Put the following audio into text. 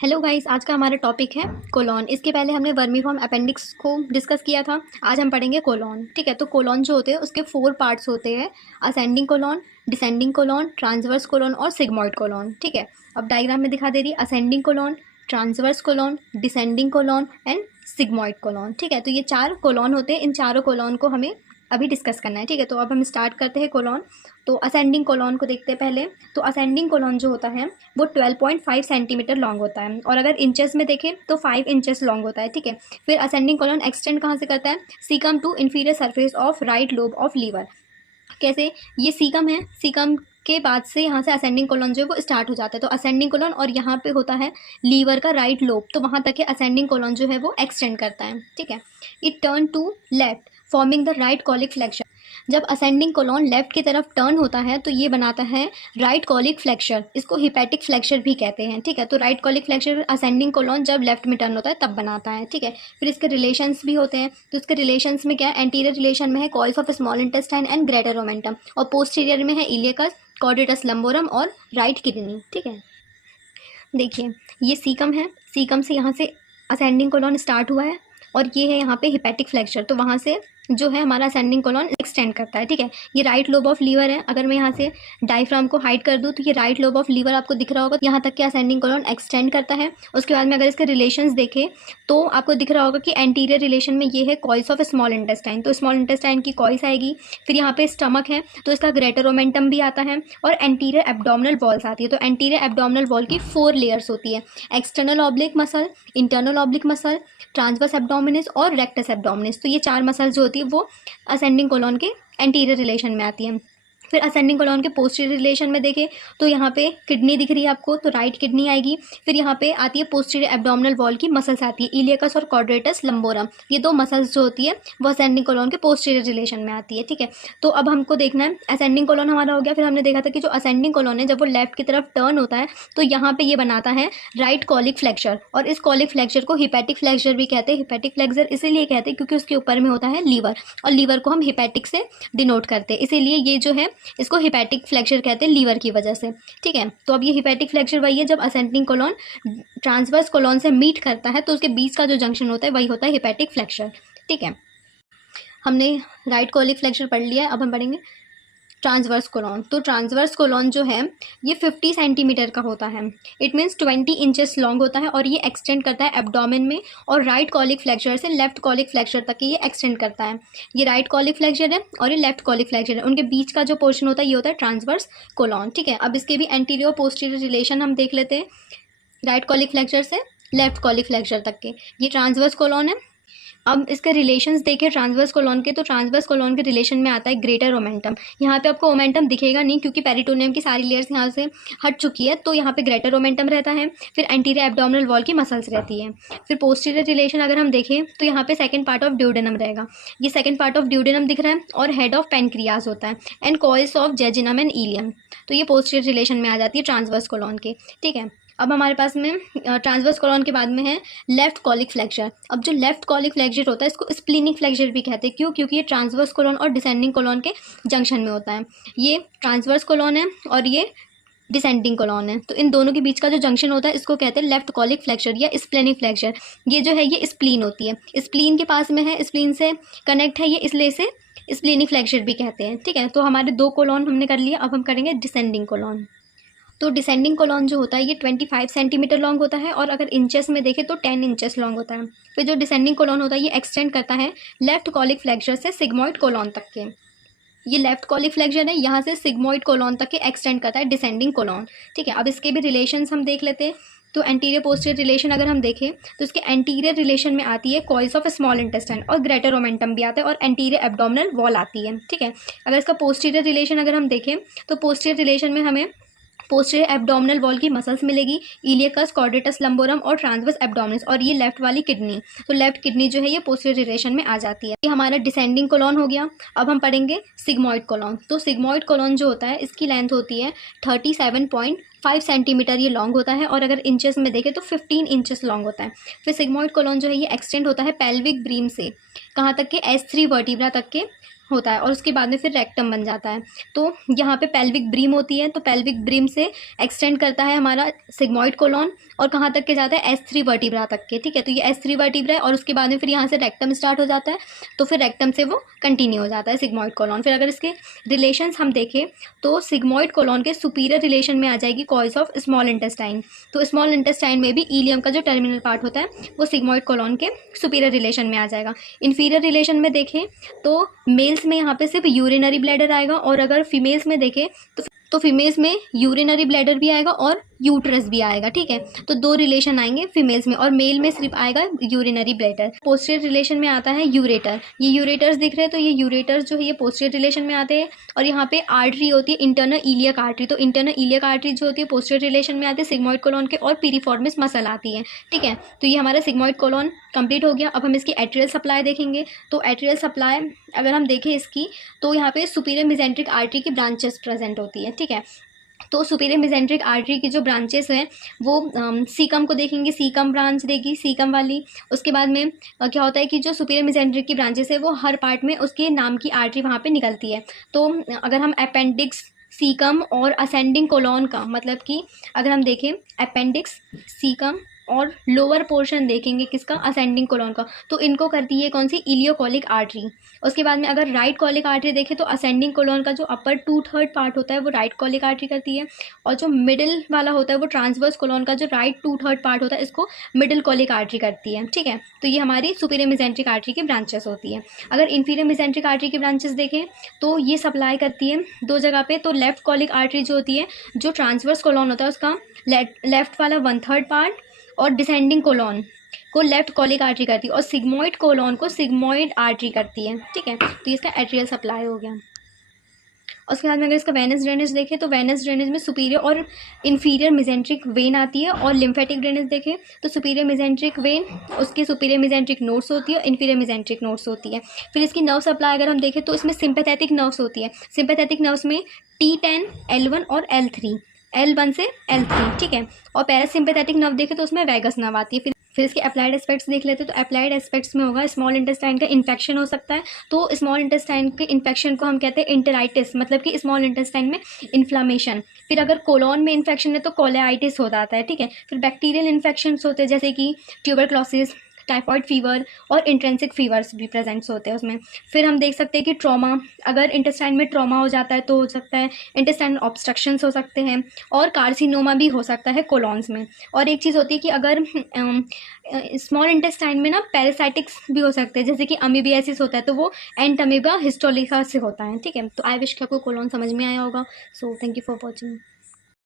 Hello guys, आज का हमारा टॉपिक है कोलॉन। इसके पहले हमने वर्मीफॉर्म अपेंडिक्स को डिस्कस किया था। आज हम पढ़ेंगे कोलॉन। ठीक है, तो कोलॉन जो होते हैं उसके 4 पार्ट्स होते हैं: ascending colon, descending colon, transverse colon और सिग्मॉइड कोलॉन। ठीक है, अब डायग्राम में दिखा दे रही है ascending colon, transverse colon, descending colon and sigmoid colon. ठीक है, तो ये 4 कोलॉन होते हैं। इन चारों कोलॉन को हमें अभी डिस्कस करना है। ठीक है, तो अब हम स्टार्ट करते हैं कोलॉन। तो असेंडिंग कोलॉन को देखते हैं पहले। तो असेंडिंग कोलॉन जो होता है वो 12.5 सेंटीमीटर लॉन्ग होता है, और अगर इंचेस में देखें तो 5 इंचेस लॉन्ग होता है। ठीक है, फिर असेंडिंग कोलॉन एक्सटेंड कहाँ से करता है? Caecum to inferior surface of right lobe of liver. कैसे? ये सीकम है, सीकम के बाद से यहाँ से असेंडिंग कोलॉन जो है वो स्टार्ट हो जाता है। तो असेंडिंग कोलॉन और यहाँ पे होता है लीवर का राइट लोब, तो वहाँ तक के असेंडिंग कोलॉन जो है वो एक्सटेंड करता है। ठीक है, it turn to left forming the right colic flexion. जब असेंडिंग कोलॉन लेफ्ट की तरफ टर्न होता है तो ये बनाता है राइट कॉलिक फ्लेक्चर। इसको हिपैटिक फ्लेक्चर भी कहते हैं। ठीक है, तो right colic flexure ascending colon जब लेफ्ट में टर्न होता है तब बनाता है। ठीक है, फिर इसके रिलेशंस भी होते हैं। तो इसके रिलेशंस में क्या है? एंटीरियर रिलेशन में है coils of small intestine and greater omentum, और पोस्टीरियर में है इलियकस, कॉर्डेटस लंबोरम और राइट किडनी। ठीक है, देखिए ये सीकम है, सीकम से यहाँ से असेंडिंग कोलॉन स्टार्ट हुआ है, और ये है यहाँ पे हिपैटिक फ्लेक्चर। तो वहाँ से जो है हमारा असेंडिंग कोलॉन एक्सटेंड करता है। ठीक है, ये राइट लोब ऑफ लीवर है। अगर मैं यहाँ से डायफ्राम को हाइड कर दूँ तो ये राइट लोब ऑफ लीवर आपको दिख रहा होगा। यहाँ तक कि असेंडिंग कोलॉन एक्सटेंड करता है। उसके बाद में अगर इसके रिलेशंस देखें तो आपको दिख रहा होगा कि एंटीरियर रिलेशन में ये है कॉइल्स ऑफ स्मॉल इंटेस्टाइन, तो स्मॉल इंटेस्टाइन की कॉइल्स आएगी। फिर यहाँ पे स्टमक है तो इसका ग्रेटर ओमेंटम भी आता है, और एंटीरियर एब्डोमिनल वॉल्स आती है। तो एंटीरियर एब्डोमिनल वॉल की 4 लेयर्स होती है: external oblique muscle, internal oblique muscle, transverse abdominis और रेक्टस एब्डोमिनिस। तो ये 4 मसल जो होती है वो असेंडिंग कोलॉन के एंटीरियर रिलेशन में आती है। फिर असेंडिंग कोलॉन के पोस्टीरियर रिलेशन में देखें तो यहाँ पे किडनी दिख रही है आपको, तो राइट किडनी आएगी। फिर यहाँ पे आती है पोस्टीरियर एब्डोमिनल वॉल की मसल्स आती है, इलियकस और क्वाड्रेटस लंबोरम। ये 2 मसल्स जो होती है वो असेंडिंग कोलॉन के पोस्टीरियर रिलेशन में आती है। ठीक है, तो अब हमको देखना है असेंडिंग कोलॉन हमारा हो गया। फिर हमने देखा था कि जो असेंडिंग कोलॉन है जब वो लेफ्ट की तरफ टर्न होता है तो यहाँ पे ये बनाता है राइट कॉलिक फ्लेक्चर, और इस कॉलिक फ्लेक्चर को हिपैटिक फ्लेक्चर भी कहते हैं। हिपैटिक फ्लेक्चर इसीलिए कहते हैं क्योंकि उसके ऊपर में होता है लीवर, और लीवर को हम हिपैटिक से डिनोट करते हैं, इसीलिए ये जो है इसको हिपैटिक फ्लेक्चर कहते हैं लीवर की वजह से। ठीक है, तो अब ये हिपैटिक फ्लेक्चर वही है जब असेंडिंग कोलॉन ट्रांसवर्स कोलॉन से मीट करता है तो उसके बीच का जो जंक्शन होता है वही होता है हिपैटिक फ्लेक्चर। ठीक है, हमने राइट कॉलिक फ्लेक्चर पढ़ लिया है। अब हम पढ़ेंगे ट्रांसवर्स कोलॉन। तो ट्रांसवर्स कोलॉन जो है ये 50 सेंटीमीटर का होता है। इट मीन्स 20 इंचेस लॉन्ग होता है, और ये एक्सटेंड करता है एब्डोमेन में, और राइट कॉलिक फ्लेक्चर से लेफ्ट कॉलिक फ्लेक्चर तक ये एक्सटेंड करता है। ये राइट कॉलिक फ्लेक्चर है और ये लेफ्ट कॉलिक फ्लेक्चर है, उनके बीच का जो पोर्शन होता है ये होता है ट्रांसवर्स कोलॉन। ठीक है, अब इसके भी एंटीरियर पोस्टीरियर रिलेशन हम देख लेते हैं। राइट कॉलिक फ्लेक्चर से लेफ्ट कॉलिक फ्लेक्चर तक के ये ट्रांसवर्स कोलॉन है। अब इसके रिलेशंस देखें ट्रांसवर्स कोलॉन के, तो ट्रांसवर्स कोलॉन के रिलेशन में आता है ग्रेटर ओमेंटम। यहाँ पे आपको ओमेंटम दिखेगा नहीं क्योंकि पेरिटोनियम की सारी लेयर्स यहाँ से हट चुकी है, तो यहाँ पे ग्रेटर ओमेंटम रहता है। फिर एंटीरियर एब्डोमिनल वॉल की मसल्स रहती है। फिर पोस्टीरियर रिलेशन अगर हम देखें तो यहाँ पे सेकंड पार्ट ऑफ ड्यूडेनम रहेगा। ये सेकंड पार्ट ऑफ ड्यूडेनम दिख रहा है, और हेड ऑफ पेनक्रियाज होता है, and coils of जेजिनम and ileum. तो ये पोस्टीरियर रिलेशन में आ जाती है ट्रांसवर्स कोलॉन के। ठीक है, अब हमारे पास में ट्रांसवर्स कोलॉन के बाद में है लेफ्ट कॉलिक फ्लेक्चर। अब जो लेफ्ट कॉलिक फ्लेक्चर होता है इसको स्प्लीनिक फ्लेक्चर भी कहते हैं। क्यों? क्योंकि ये ट्रांसवर्स कोलॉन और डिसेंडिंग कोलॉन के जंक्शन में होता है। ये ट्रांसवर्स कोलॉन है और ये डिसेंडिंग कोलॉन है, तो इन दोनों के बीच का जो जंक्शन होता है इसको कहते हैं लेफ्ट कॉलिक फ्लेक्चर या स्प्लेनिक फ्लेक्चर। ये जो है ये स्प्लीन होती है, स्प्लीन के पास में है, स्प्लीन से कनेक्ट है ये, इसलिए इसे स्प्लीनिक फ्लेक्चर भी कहते हैं। ठीक है, तो हमारे 2 कोलॉन हमने कर लिए। अब हम करेंगे डिसेंडिंग कोलॉन। तो डिसेंडिंग कोलॉन जो होता है ये 25 सेंटीमीटर लॉन्ग होता है, और अगर इंचेस में देखें तो 10 इंचेस लॉन्ग होता है। फिर जो डिसेंडिंग कोलॉन होता है ये एक्सटेंड करता है लेफ्ट कॉलिक फ्लेक्चर से सिग्मॉइड कोलॉन तक के। ये लेफ्ट कॉलिक फ्लेक्चर है, यहाँ से सिग्मॉइड कोलॉन तक के एक्सटेंड करता है डिसेंडिंग कोलॉन। ठीक है, अब इसके भी रिलेशंस हम देख लेते हैं। तो एंटीरियर पोस्टीरियर रिलेशन अगर हम देखें तो इसके एंटीरियर रिलेशन में आती है कॉइल्स ऑफ स्मॉल इंटेस्टाइन, और ग्रेटर ओमेंटम भी आता है, और एंटीरियर एब्डोमिनल वॉल आती है। ठीक है, अगर इसका पोस्टीरियर रिलेशन अगर हम देखें तो पोस्टीरियर रिलेशन में हमें पोस्टीरियर एब्डोमिनल वॉल की मसल्स मिलेगी, इलियकस, कॉर्डेटस लंबोरम और ट्रांसवर्स एब्डोमिनिस, और ये लेफ्ट वाली किडनी। तो लेफ्ट किडनी जो है ये पोस्टीरियर रिलेशन में आ जाती है। ये हमारा डिसेंडिंग कोलॉन हो गया। अब हम पढ़ेंगे सिग्मॉइड कोलॉन। तो सिग्मॉइड कोलॉन जो होता है इसकी लेंथ होती है 37.5 सेंटीमीटर ये लॉन्ग होता है, और अगर इंचेस में देखें तो 15 इंचेस लॉन्ग होता है। फिर सिग्मॉइड कोलॉन जो है ये एक्सटेंड होता है पेल्विक ब्रीम से, कहाँ तक के? S3 वर्टिब्रा तक के, होता है और उसके बाद में फिर रेक्टम बन जाता है। तो यहाँ पे पेल्विक ब्रीम होती है, तो पेल्विक ब्रीम से एक्सटेंड करता है हमारा सिग्मॉइड कोलॉन और कहाँ तक के जाता है, S3 वर्टिब्रा तक के, ठीक है। तो ये S3 वर्टिब्रा है और उसके बाद में फिर यहाँ से रेक्टम स्टार्ट हो जाता है, तो फिर रेक्टम से वो कंटिन्यू हो जाता है सिग्मॉइड कोलॉन। फिर अगर इसके रिलेशंस हम देखें तो सिग्मॉइड कोलॉन के सुपीरियर रिलेशन में आ जाएगी कॉइल्स ऑफ स्मॉल इंटेस्टाइन। तो स्मॉल इंटेस्टाइन में भी इलियम का जो टर्मिनल पार्ट होता है वो सिग्मॉइड कोलॉन के सुपीरियर रिलेशन में आ जाएगा। इन्फीरियर रिलेशन में देखें तो मेल्स में यहाँ पे सिर्फ यूरिनरी ब्लैडर आएगा और अगर फीमेल्स में देखें तो फीमेल्स में यूरिनरी ब्लैडर भी आएगा और यूट्रस भी आएगा, ठीक है। तो दो रिलेशन आएंगे फीमेल्स में और मेल में सिर्फ आएगा यूरिनरी ब्लैडर। पोस्टीरियर रिलेशन में आता है यूरेटर। ये यूरेटर्स दिख रहे हैं, तो ये यूरेटर्स जो है ये पोस्टीरियर रिलेशन में आते हैं और यहाँ पे आर्टरी होती है इंटरनल इलियक आर्टरी। तो इंटरनल इलियक आर्टरी जो होती है पोस्टीरियर रिलेशन में आती है सिग्मॉइड कोलॉन के और पीरिफॉर्मिस मसल आती है, ठीक है। तो ये हमारा सिग्मॉइड कोलॉन कंप्लीट हो गया। अब हम इसकी एट्रियल सप्लाई देखेंगे। तो एट्रियल सप्लाई अगर हम देखें इसकी तो यहाँ पे सुपीरियर मेसेंट्रिक आर्टरी की ब्रांचेस प्रेजेंट होती है, ठीक है। तो सुपीरियर मेसेंट्रिक आर्टरी की जो ब्रांचेस हैं वो सीकम को देखेंगे, सीकम ब्रांच देगी सीकम वाली। उसके बाद में क्या होता है कि जो सुपीरियर मेसेंट्रिक की ब्रांचेस है वो हर पार्ट में उसके नाम की आर्टरी वहाँ पे निकलती है। तो अगर हम अपेंडिक्स, सीकम और असेंडिंग कोलॉन का मतलब कि अगर हम देखें अपेंडिक्स, सीकम और लोअर पोर्शन देखेंगे किसका, असेंडिंग कोलॉन का, तो इनको करती है कौन सी, इलियोकोलिक आर्टरी। उसके बाद में अगर राइट कॉलिक आर्टरी देखें तो असेंडिंग कोलॉन का जो अपर 2/3 पार्ट होता है वो राइट कॉलिक आर्टरी करती है और जो मिडिल वाला होता है वो ट्रांसवर्स कोलॉन का जो राइट 2/3 पार्ट होता है इसको मिडिल कॉलिक आर्टरी करती है, ठीक है। तो ये हमारी सुपीरियर मेसेंट्रिक आर्टरी की ब्रांचेस होती है। अगर इन्फीरियर मेसेंट्रिक आर्टरी की ब्रांचेस देखें तो ये सप्लाई करती है दो जगह पे। तो लेफ्ट कॉलिक आर्टरी जो होती है, जो ट्रांसवर्स कोलॉन होता है उसका लेफ्ट वाला 1/3 पार्ट और डिसेंडिंग कोलॉन को लेफ्ट कॉलिक आर्टरी करती है और सिग्मॉइड कोलॉन को सिग्मॉइड आर्टरी करती है, ठीक है। तो इसका एट्रियल सप्लाई हो गया। उसके बाद में अगर इसका वेनस ड्रेनेज देखें तो वेनस ड्रेनेज में सुपीरियर और इन्फीरियर मेसेंट्रिक वेन आती है और लिम्फेटिक ड्रेनेज देखें तो सुपीरियर मेसेंट्रिक वेन उसकी सुपीरियर मेसेंट्रिक नोड्स होती है और इन्फीरियर मेसेंट्रिक नोड्स होती है। फिर इसकी नर्व सप्लाई अगर हम देखें तो इसमें सिंपैथेटिक नर्व्स होती है। सिंपैथेटिक नर्व्स में T10, L1 और L3, L1 से L3, ठीक है। और पैरासिम्पैथेटिक नर्व देखें तो उसमें वैगस नर्व आती है। फिर इसके अप्लाइड एस्पेक्ट्स देख लेते हैं। तो अप्लाइड एस्पेक्ट्स में होगा स्मॉल इंटेस्टाइन का इन्फेक्शन हो सकता है। तो स्मॉल इंटेस्टाइन के इन्फेक्शन को हम कहते हैं इंटेराइटिस, मतलब कि स्मॉल इंटेस्टाइन में इन्फ्लामेशन। फिर अगर कोलॉन में इन्फेक्शन है तो कोलेआइटिस हो जाता है, ठीक है। फिर बैक्टीरियल इन्फेक्शंस होते हैं जैसे कि ट्यूबरक्लोसिस, टाइफॉइड फीवर और इंट्रेंसिक फीवर्स भी प्रेजेंट्स होते हैं उसमें। फिर हम देख सकते हैं कि ट्रॉमा, अगर इंटेस्टाइन में ट्रॉमा हो जाता है तो हो सकता है इंटेस्टाइन ऑब्स्ट्रक्शंस हो सकते हैं और कार्सिनोमा भी हो सकता है कोलॉन्स में। और एक चीज़ होती है कि अगर स्मॉल इंटेस्टाइन में ना पैरासाइटिक्स भी हो सकते हैं जैसे कि अमीबियासिस होता है तो वो एंटमीबा हिस्टोलिका से होता है, ठीक है। तो आई विश कि आपको कोलॉन समझ में आया होगा। So thank you for watching.